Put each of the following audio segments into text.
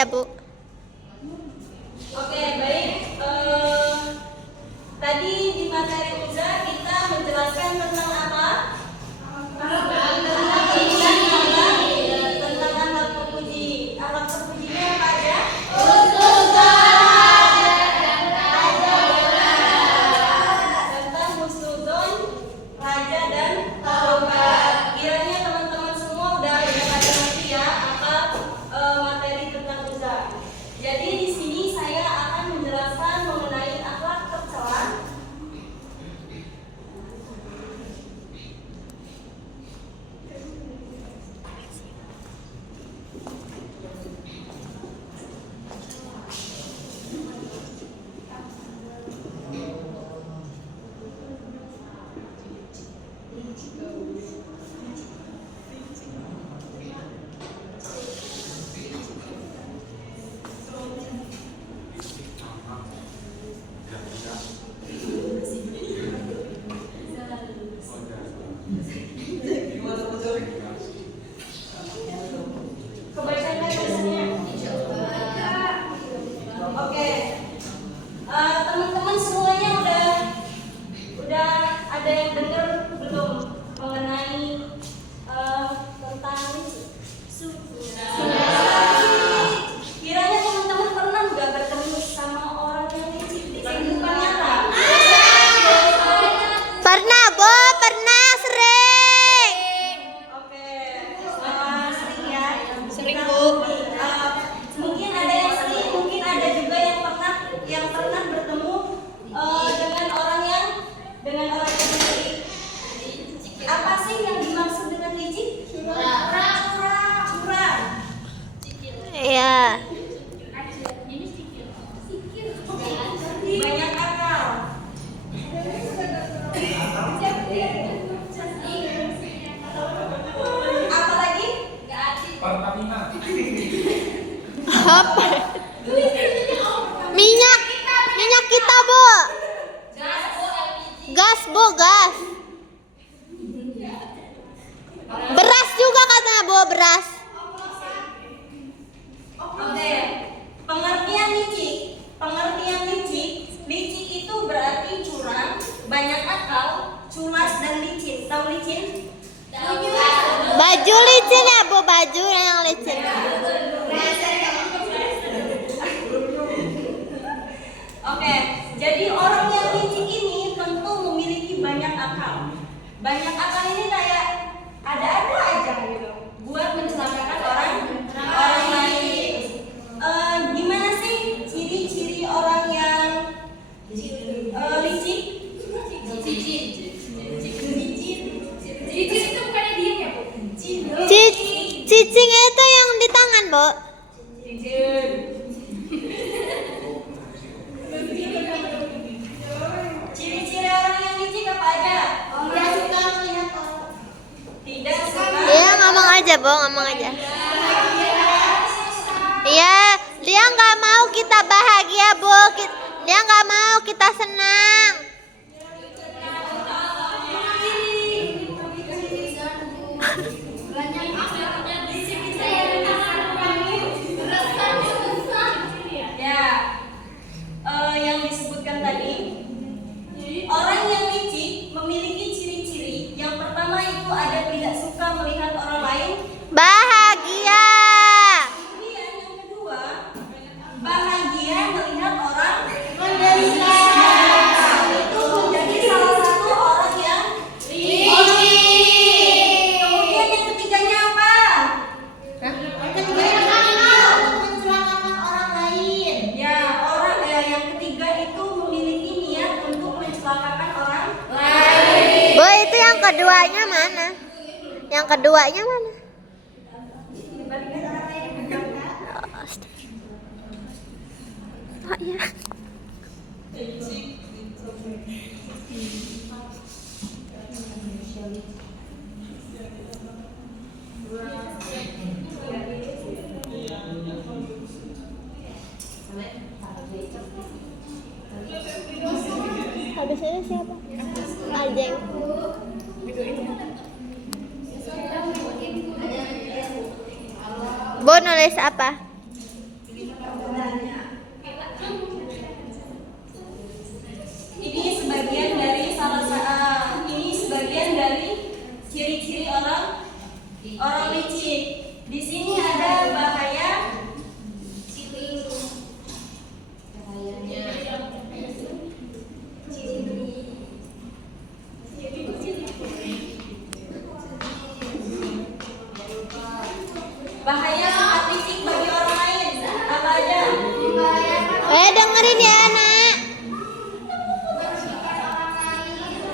ya, Bu. Oke, baik. Tadi di materi Uza kita menjelaskan tentang apa? Tentang alat pemuji. Alat pemujinya apa aja? Tentang husnuzon, raja dan taubat. Kiranya teman-teman semua udah pada ngerti ya apa materi tentang Uza. Jadi di sini saya akan menjelaskan mengenai akhlak tercela. Kebaca nggak tulisannya? Oke. Teman-teman semuanya udah ada yang dengar belum mengenai tentang kiranya teman-teman pernah nggak bertemu sama orang yang licik di kehidupan nyata? Pernah, Bu, pernah sering. Oke, sering ya? Sering, Bu. Mungkin ada yang sering, mungkin ada juga yang pernah bertemu dengan orang yang licik. Apa sih yang dimaksud dengan licik? Curang. Iya. Banyak akal. Apa lagi? Apa? Minyak kita, Bu. Gas, Bu, gas. Beras juga katanya, Bu, beras. Oke. Pengertian licik. Licik itu berarti curang, banyak akal, culas dan licin. Tahu licin? Baju licin ya, Bu, baju yang licin. Oke, jadi orang yang licik ini tentu memiliki banyak akal. Banyak akal ini kayak ada-ada aja gitu, buat mencelakakan orang lain. Gimana sih ciri-ciri orang yang licik? Licik itu bukannya diam ya, Bu? Cicing itu yang di tangan, Bu. Ciri-ciri orang yang licik apa aja? Tidak suka melihat orang. Tidak suka. Iya, ngomong aja, Bu, ngomong aja. Iya, dia nggak mau kita bahagia, Bu. Dia nggak mau kita senang. Yang disebutkan tadi, orang yang licik memiliki ciri-ciri. Yang pertama itu ada tidak suka melihat orang lain Bahagia. kemudian yang kedua bahagia melihat orang menderita. Itu menjadi salah satu orang yang licik. Kemudian yang ketiganya apa? Mencelakakan orang lain. Yang ketiga itu memiliki niat untuk mencelakakan orang lain. Bu, itu yang keduanya mana? Yang keduanya mana? Oh, iya. Habis ini siapa? Ajeng. Bu nulis apa? dengerin ya nak.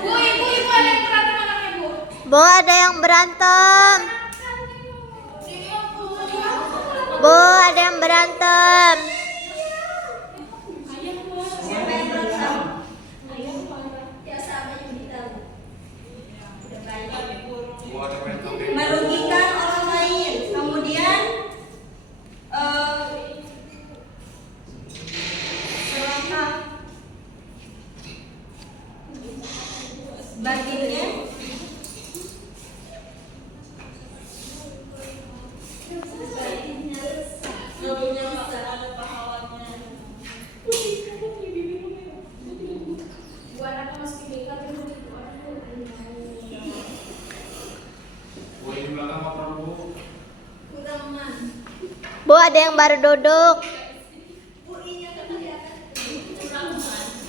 Bu, ibu ada yang berantem anaknya, Bu. Bu, ada yang berantem. Sini, Bu. Bu, ada yang berantem. Siapa yang berantem? Merugikan orang lain, kemudian serakah batinnya Bu, anaknya masih di BK, Bu, ada yang baru duduk.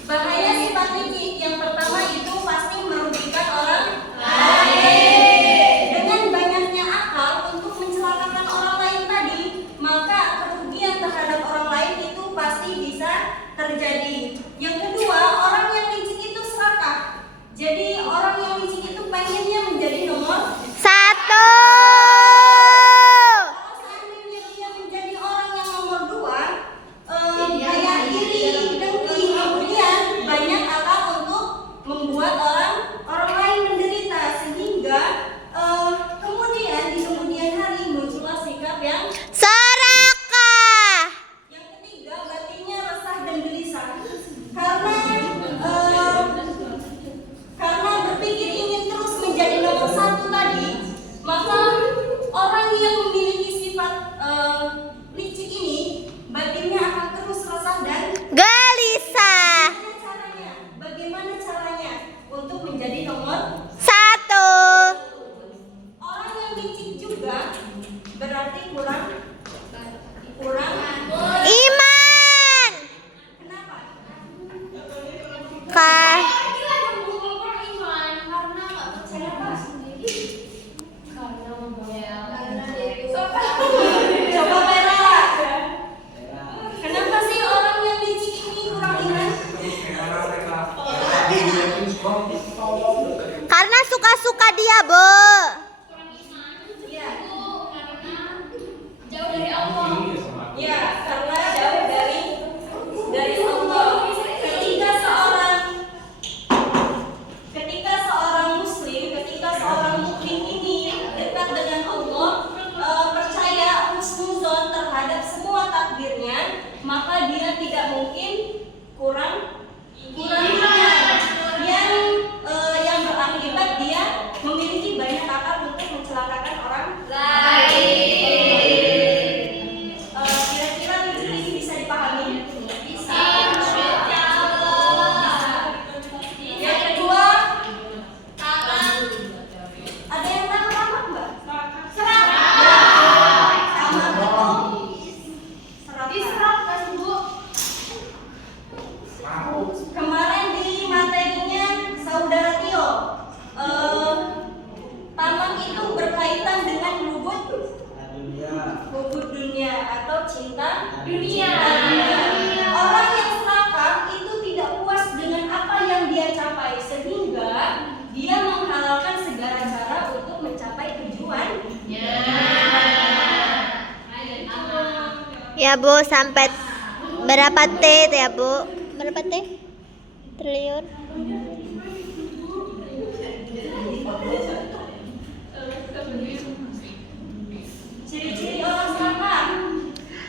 bahaya sifat licik. Yang pertama itu pasti merugikan orang lain. Dengan banyaknya akal untuk mencelakakan orang lain tadi, maka kerugian terhadap orang lain itu pasti bisa terjadi. Yang kedua, orang yang licik itu serakah. Jadi orang yang licik itu pengennya menjadi nomor 1. kalau seandainya dia menjadi orang yang nomor 2, kayak iri, dengki, kemudian banyak akal untuk membuat orang lain menderita, sehingga kemudian di kemudian hari muncullah sikap yang Serakah. ketiga, batinnya resah dan gelisah karena berpikir ingin terus menjadi nomor 1 tadi, maka orang yang memiliki sifat licik ini batinnya akan terus resah dan Gelisah. bagaimana caranya untuk menjadi nomor 1. orang yang licik juga berarti kurang Iman. kenapa? Kah. Coba Vera, kenapa sih orang yang licik ini kurang iman? Karena suka-suka dia, Bu. Iya. Jauh dari Allah. Ya, karena jauh dari Allah. Ketika seorang muslim, ketika seorang mukmin ini dekat dengan Allah, percaya husnuzon terhadap semua takdirnya, maka dia tidak mungkin kurang iman. Yang berakibat dia memiliki banyak akal untuk mencelakakan orang kira-kira ini bisa dipahami? Bisa. Yang kedua, ada yang tahu tamak mbak? Tamak itu kemarin di materinya saudara Tio, tamak itu berkaitan dengan lubuk dunia atau cinta dunia. Orang yang serakah itu tidak puas dengan apa yang dia capai, sehingga dia menghalalkan segala cara untuk mencapai tujuannya. Ya, Bu, sampai berapa T itu ya, Bu? Berapa T? Triliun. Ciri-ciri orang serakah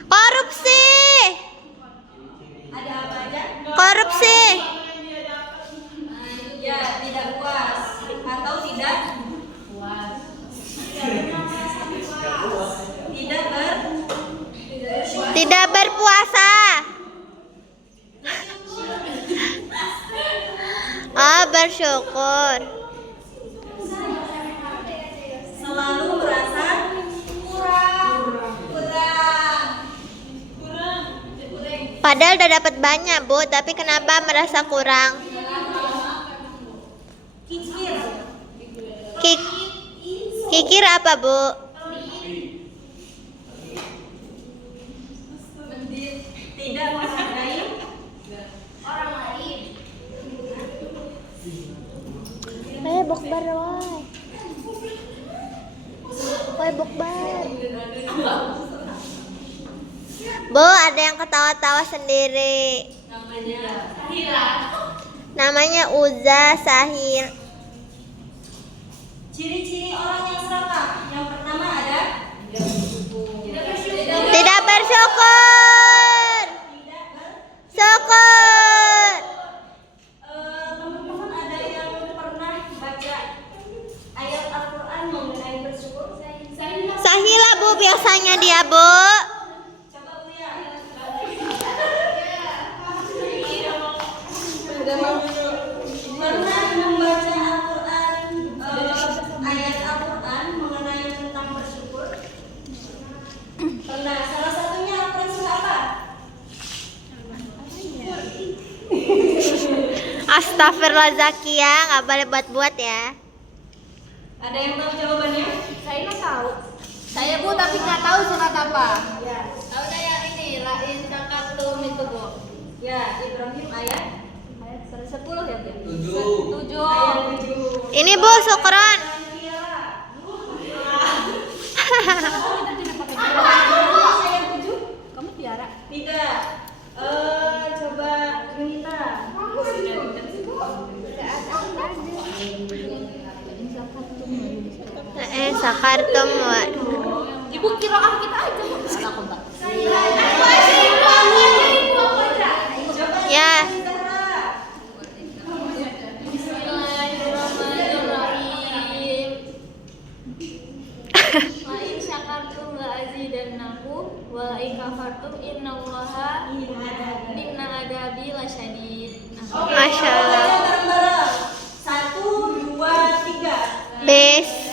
Korupsi. ada apa aja? Korupsi. Ya, tidak puas atau tidak Tidak berpuasa. Oh, bersyukur. selalu merasa kurang. Padahal udah dapat banyak, Bu, tapi kenapa merasa kurang? Kikir. Kikir apa, Bu? Tidak menghargai woi. Woi bukber. Bu, ada yang ketawa-tawa sendiri. Namanya Uza Sahir. Ciri-ciri orang yang serakah. Yang pertama ada Tidak bersyukur. Syukur. Teman-teman ada yang pernah baca ayat Al-Quran mengenai bersyukur? Sahila Bu biasanya dia Bu. Coba Bu ya. Pernah membaca Al-Quran, ayat Al-Quran mengenai tentang bersyukur? Pernah. Salah satunya Al-Quran surah apa? Astagfirullah Zakia, nggak boleh buat-buat ya. Ada yang tahu jawabannya? Saya nggak tahu. Saya Bu tapi nggak tahu surat apa. Tahu saya ini Lain Zakatum itu Bu. Ya, Ibrahim ayat Ayat 10 ya Bu. 7. ayat 7. Ini Bu, syukron. Ayat 7? Kamu tiara? Tidak. Coba Yunita. Sakartum wa. Ibu kiroah kita aja. Salah aku Mbak. Ya. Bismillahirrahmanirrahim. Lain syakartum la azidannakum wa lain kafartum innallaha inna adabi lasyadid. Masya Allah. Bareng-bareng. 1, 2, 3. Bes.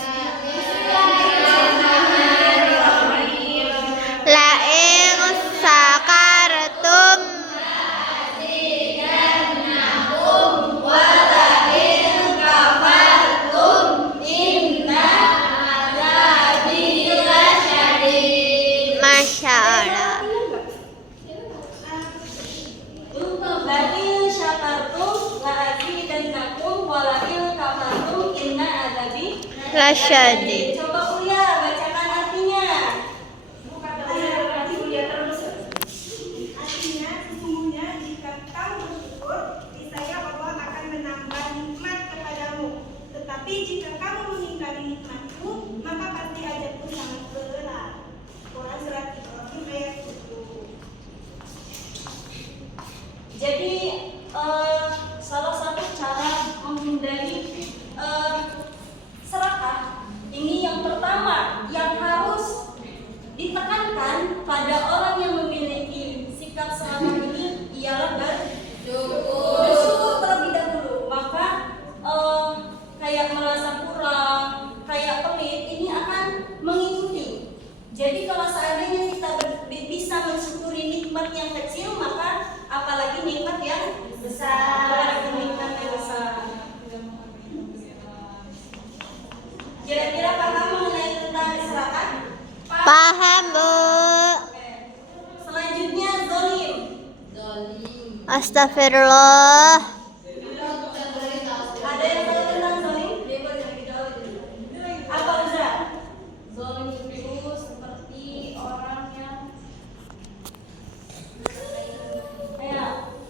Lain sakartum. Masya Allah. Lain syakartum la azidannakum wa lain kafartum inna adabi Lasyadid. Coba Uya bacakan artinya. Artinya, sesungguhnya jika kamu bersyukur, niscaya Allah akan menambah nikmat kepadamu. Tetapi jika kamu mengingkari nikmatku, maka pasti ajalku sangat berat. Quran surat Ibrahim ayat 7. Jadi salah satu cara menghindari serakah ini yang pertama yang harus ditekankan pada orang yang memiliki sikap serakah ini ialah bersyukur terlebih dahulu. Maka kayak merasa kurang, kayak pelit ini akan mengikuti. Jadi kalau seandainya kita bisa mensyukuri nikmat yang kecil, maka apalagi nikmat yang besar, nikmat yang besar. Kira-kira paham mengenai tentang serakah? Paham Bu. Selanjutnya zolim. Astagfirullah. Ada yang tahu tentang zolim? Apa Uza? Zolim itu seperti orang yang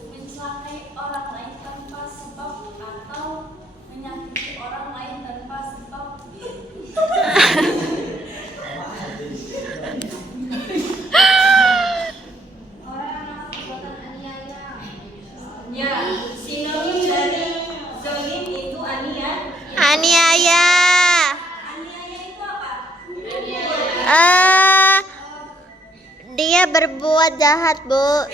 mencelakai orang lain tanpa sebab atau menyakiti orang lain tanpa sebab. Orang yang perbuatan aniaya. Ya, sinonim dari zolim itu Aniaya. Aniaya itu apa? Dia berbuat jahat Bu.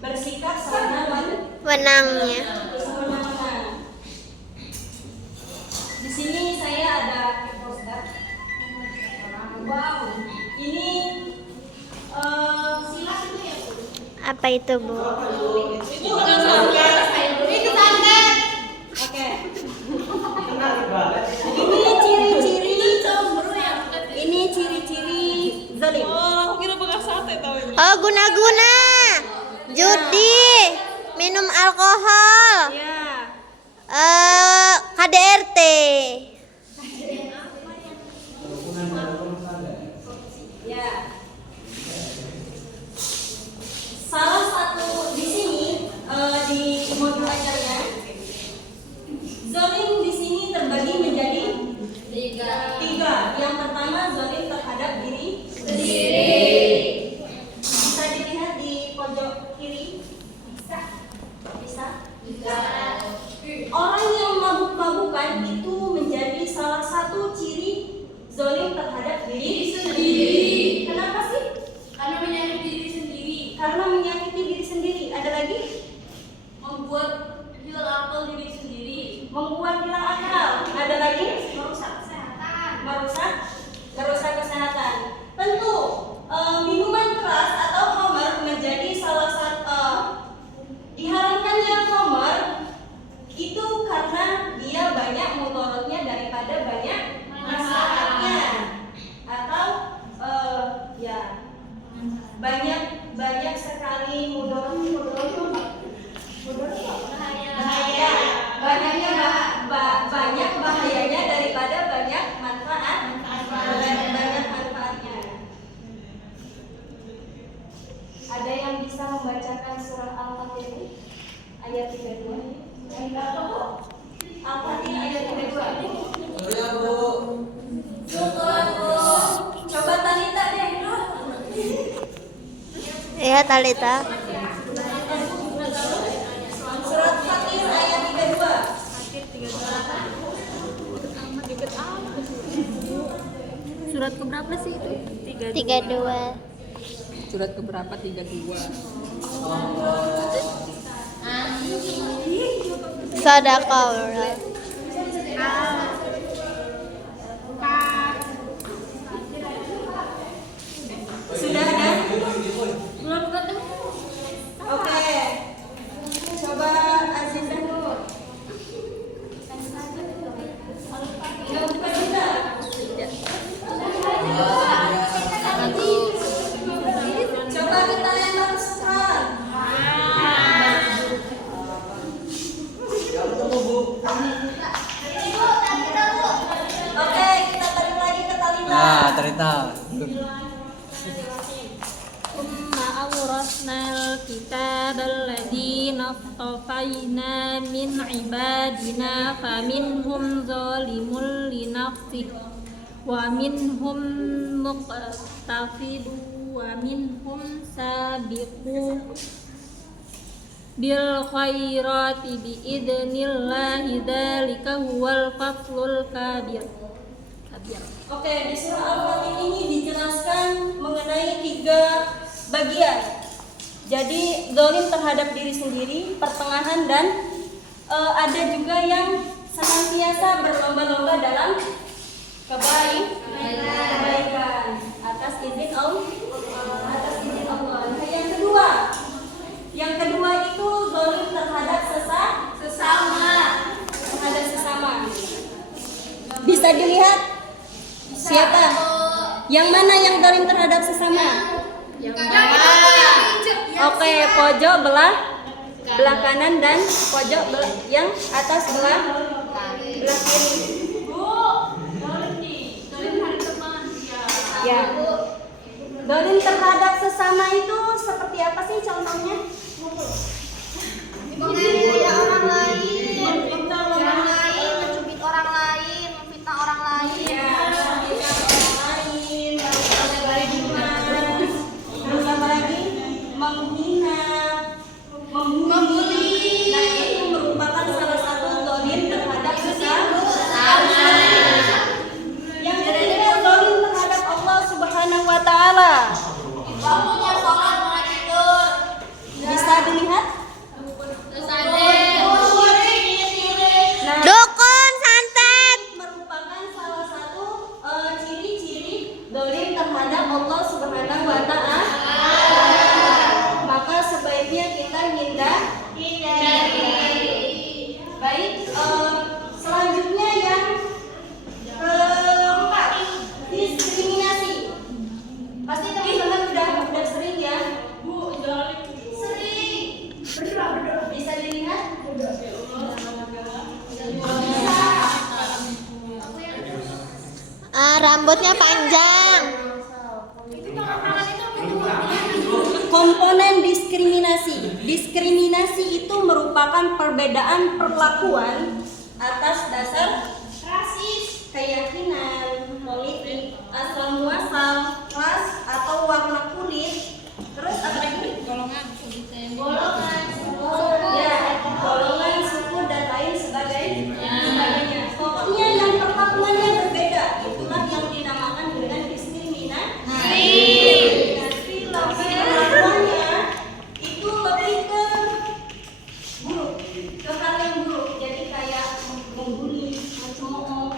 Bersikap sewenang-wenang. Wenangnya. Di sini saya ada poster. Wow, ini silas itu ya Bu? Apa itu Bu? Itu itu santet. Oke. Ini ciri-ciri zalim. Oh, guna-guna. Judi. Minum alkohol. Ya, KDRT. Ya. Salah satu di sini di modul ajaranya, zalim di sini terbagi menjadi tiga. Yang pertama zalim terhadap diri sendiri. Bisa dilihat di pojok kiri. Bisa. Orang yang mabuk-mabukan itu menjadi salah satu ciri zalim terhadap diri sendiri. Kenapa sih? Karena menyakiti diri sendiri, Karena menyakiti diri sendiri. Ada lagi? membuat hilang akal diri sendiri, Membuat hilang akal. Ada lagi? merusak kesehatan. Merusak kesehatan. Tentu minuman keras atau khamar menjadi salah satu diharamkannya khamar itu karena dia banyak mudaratnya daripada banyak manfaatnya, atau ya banyak sekali mudaratnya bahaya, banyak bahayanya daripada banyak manfaatnya. Ada yang bisa membacakan surah Al-Fatihah ayat 32? Al-Fatihah ayat 32. Coba Talita deh. Ya, Talita. Surat Fatihah ayat 32. Surat keberapa sih itu? 32. Surat keberapa? 32. Sadaqallah. Sudah ada? Belum ketemu. Oke. Coba Azizah dulu. Enggak buka juga. Coba kita yang langsung. Oke, kita balik lagi ke Talita. Nah, cerita. ثم أورثنا الكتاب الذين اصطفينا من عبادنا فمنهم ظالم لنفسه ومنهم مقتصد ومنهم سابق بالخيرات بإذن الله ذلك هو الفضل الكبير. Oke, di surah Al-Fatihah ini dijelaskan mengenai 3 bagian. Jadi zalim terhadap diri sendiri, pertengahan, dan ada juga yang senantiasa berlomba-lomba dalam kebaikan atas izin Allah. Yang kedua itu zalim terhadap sesama. Bisa dilihat siapa? Yang mana yang zalim terhadap sesama? Oke, pojok belah kanan dan pojok yang atas belah kiri. Ya. Zalim terhadap sesama itu seperti apa sih contohnya? Menganiaya orang lain, mencubit orang lain, memfitnah orang lain. Terus apa lagi? Menghina, membuli. Nah, itu merupakan salah satu zalim terhadap sesama. Yang ketiga zalim terhadap Allah Subhanahu wa taala. Bangunnya sholat mulai tidur. Bisa dilihat? Nah, Dukun santet. merupakan salah satu ciri-ciri zalim terhadap Allah Subhanahu wa taala. Maka sebaiknya kita hindari. Baik, selanjutnya yang keempat, diskriminasi. Pasti teman-teman udah sering rambutnya panjang. Komponen diskriminasi. Diskriminasi itu merupakan perbedaan perlakuan atas dasar rasis, keyakinan, politik, asal muasal, ras atau warna kulit. Terus apa lagi? Golongan, suku dan lain sebagainya. Pokoknya yang perlakuannya berbeda, itulah yang dinamakan dengan diskriminasi. Lebih perlakuannya itu lebih ke buruk, ke hal yang buruk. Jadi kayak membuli, mencemooh,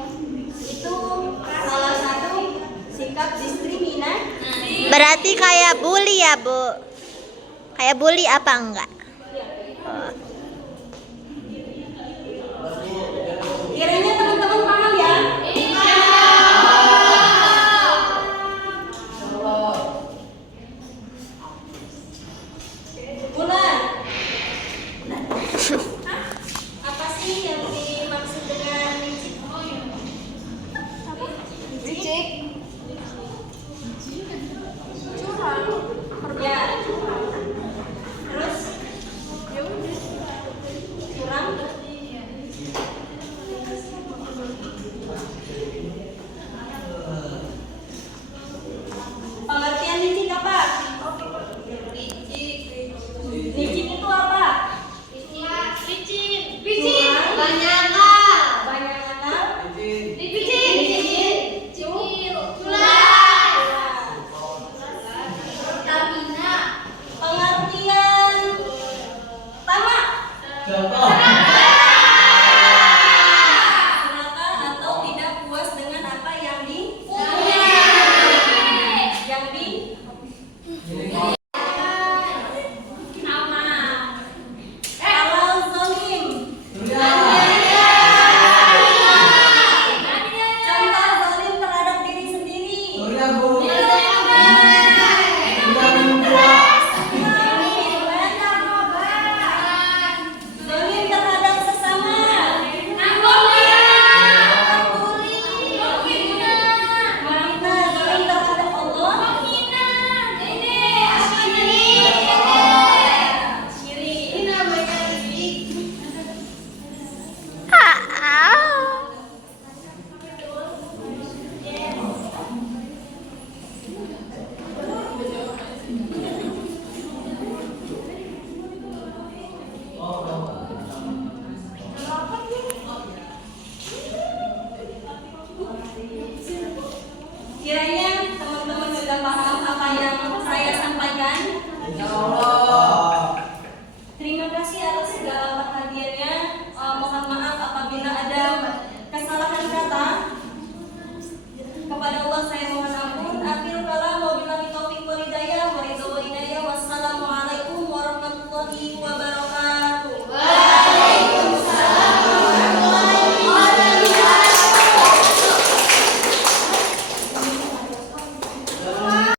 itu salah satu sikap diskriminasi. Berarti kayak bully ya, Bu? Kayak bully apa enggak? Oh. Kiranya teman-teman paham ya? Bulan. Apa sih yang dimaksud dengan licik? Licik. Ya. Terus? Curang. Pengertian licik apa? Licik itu apa? Banyak akal. Pengertian tamak. Serakah atau tidak puas dengan apa yang Kalau zolim. Contoh zolim terhadap diri sendiri. Zolim terhadap sesama. Menghina zolim terhadap Allah. Syirik. Kiranya